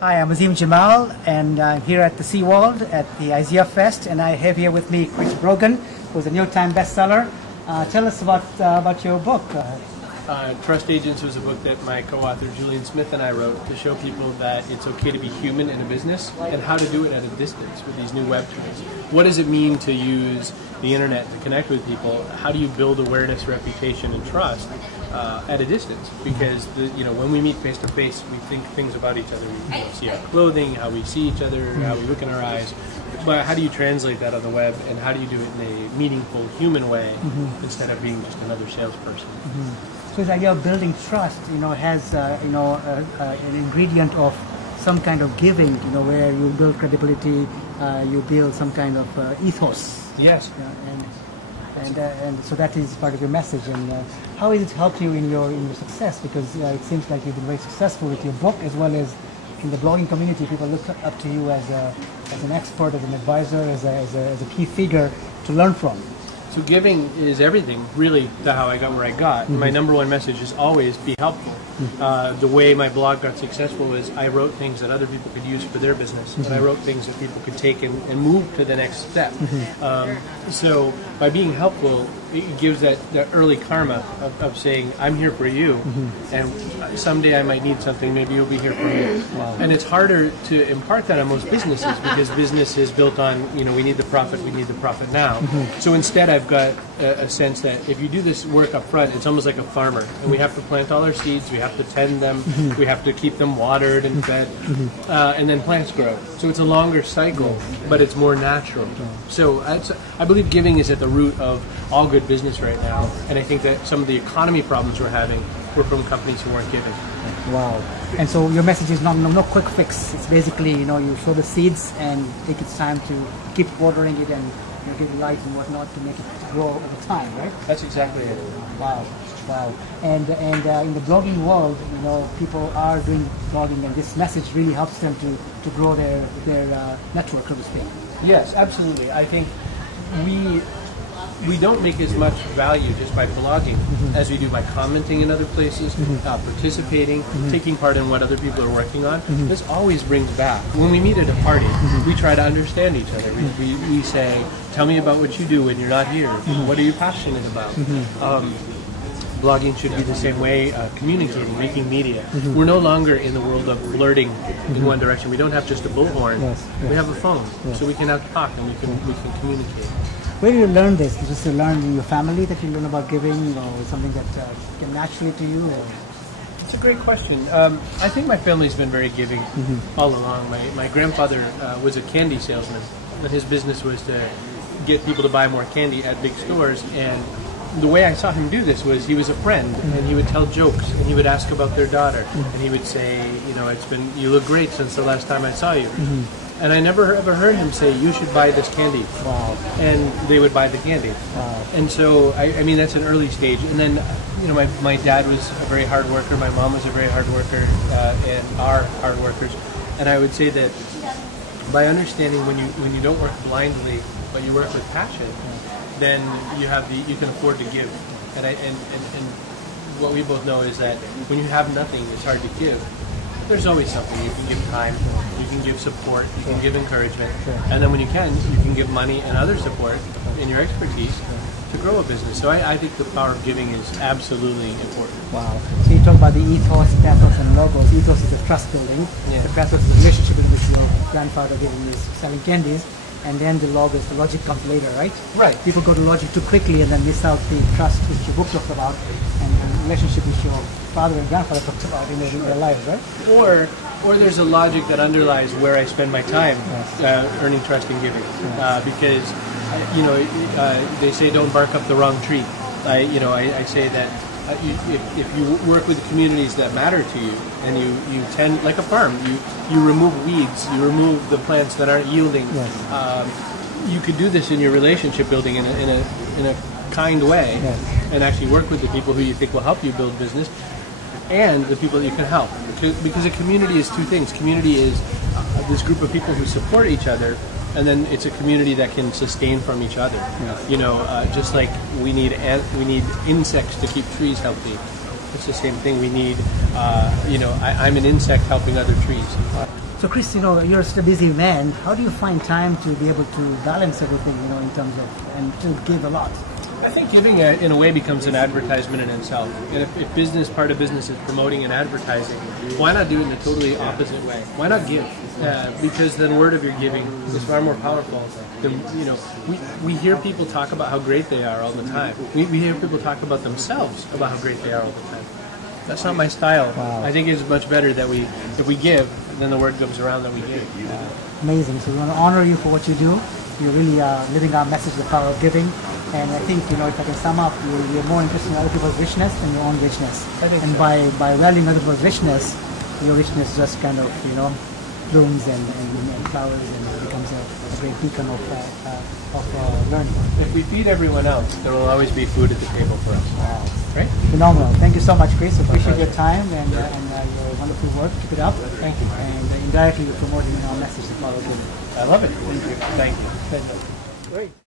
Hi, I'm Azim Jamal, and I'm here at the SeaWorld at the IZEA Fest, and I have here with me Chris Blogan, who's a New York Times bestseller. Tell us about your book. Trust Agents was a book that my co-author Julian Smith and I wrote to show people that it's okay to be human in a business and how to do it at a distance with these new web tools. What does it mean to use the internet to connect with people? How do you build awareness, reputation, and trust at a distance? Because when we meet face to face, we think things about each other. We see our clothing, how we see each other, how we look in our eyes. But how do you translate that on the web, and how do you do it in a meaningful, human way instead of being just another salesperson? So this idea of building trust, has an ingredient of some kind of giving, where you build credibility, you build some kind of ethos. Yes. And so that is part of your message. And how has it helped you in your success? Because it seems like you've been very successful with your book, as well as in the blogging community. People look up to you as an expert, as an advisor, as a key figure to learn from. So giving is everything, really, to how I got where I got. My number one message is always be helpful. The way my blog got successful is I wrote things that other people could use for their business, and I wrote things that people could take and move to the next step. So by being helpful, it gives that early karma of saying, I'm here for you, and someday I might need something, maybe you'll be here for me. Wow. And it's harder to impart that on most businesses, because business is built on, we need the profit now. So instead I've got a sense that if you do this work up front, it's almost like a farmer, and we have to plant all our seeds, we have to tend them, we have to keep them watered and fed, and then plants grow. So it's a longer cycle, but it's more natural. So I believe giving is at the root of all good business right now, and I think that some of the economy problems we're having were from companies who weren't giving. Wow. And so your message is no quick fix. It's basically, you sow the seeds and take its time to keep watering it and give light and whatnot to make it grow over time, right? That's exactly it. Wow. And in the blogging world, people are doing blogging, and this message really helps them to grow their network, so to speak. Yes, absolutely. I think we don't make as much value just by blogging as we do by commenting in other places, participating, taking part in what other people are working on. This always brings back. When we meet at a party, we try to understand each other. We say, tell me about what you do when you're not here. What are you passionate about? Blogging should be the same way, communicating, making media. We're no longer in the world of blurting in one direction. We don't have just a bullhorn. We have a phone, so we can now talk and we can communicate. Where do you learn this? Is this learn in your family that you learn about giving, or something that came naturally to you? Or? It's a great question. I think my family's been very giving all along. My grandfather was a candy salesman, and his business was to get people to buy more candy at big stores. And the way I saw him do this was he was a friend, and he would tell jokes, and he would ask about their daughter, and he would say, you look great since the last time I saw you. And I never ever heard him say, you should buy this candy. Wow. And they would buy the candy. Wow. And so, I mean, that's an early stage. And then, my dad was a very hard worker, my mom was a very hard worker, and are hard workers. And I would say that by understanding when you don't work blindly, but you work with passion, then you can afford to give. And what we both know is that when you have nothing, it's hard to give. There's always something. You can give time, you can give support, you can give encouragement, and then when you can give money and other support in your expertise to grow a business. So I think the power of giving is absolutely important. Wow. So you talk about the ethos, pathos, and logos. Ethos is the trust building. Yeah. The pathos is the relationship in which your grandfather is selling candies. And then the logos, the logic comes later, right? Right. People go to logic too quickly and then miss out the trust which your book talked about, and the relationship which your father and grandfather talked about in their lives, right? Or there's a logic that underlies where I spend my time earning trust and giving, because they say don't bark up the wrong tree. I say that if you work with communities that matter to you, and you tend, like a farm, you remove weeds, you remove the plants that aren't yielding. You could do this in your relationship building in a kind way, and actually work with the people who you think will help you build business, and the people that you can help. Because a community is two things. Community is this group of people who support each other, and then it's a community that can sustain from each other. Just like we need insects to keep trees healthy. It's the same thing. We need, I'm an insect helping other trees. So Chris, you're such a busy man. How do you find time to be able to balance everything, in terms of, and to give a lot? I think giving, in a way, becomes an advertisement in itself. And if part of business is promoting and advertising, why not do it in a totally opposite way? Why not give? Because the word of your giving is far more powerful. We hear people talk about how great they are all the time. We hear people talk about themselves about how great they are all the time. That's not my style. Wow. I think it's much better that if we give, then the word comes around that we give. Amazing. So we want to honor you for what you do. You're really living our message, the power of giving. And I think, if I can sum up, you're more interested in other people's richness than your own richness. And so. by valuing other people's richness, your richness just kind of, blooms and flowers and becomes a great beacon of learning. If we feed everyone else, there will always be food at the table for us. Wow. Right? Phenomenal. Thank you so much, Chris. Appreciate your time and your wonderful work. Keep it up. Thank you. And indirectly you're promoting our message, the power of giving. I love it. Thank you. Great.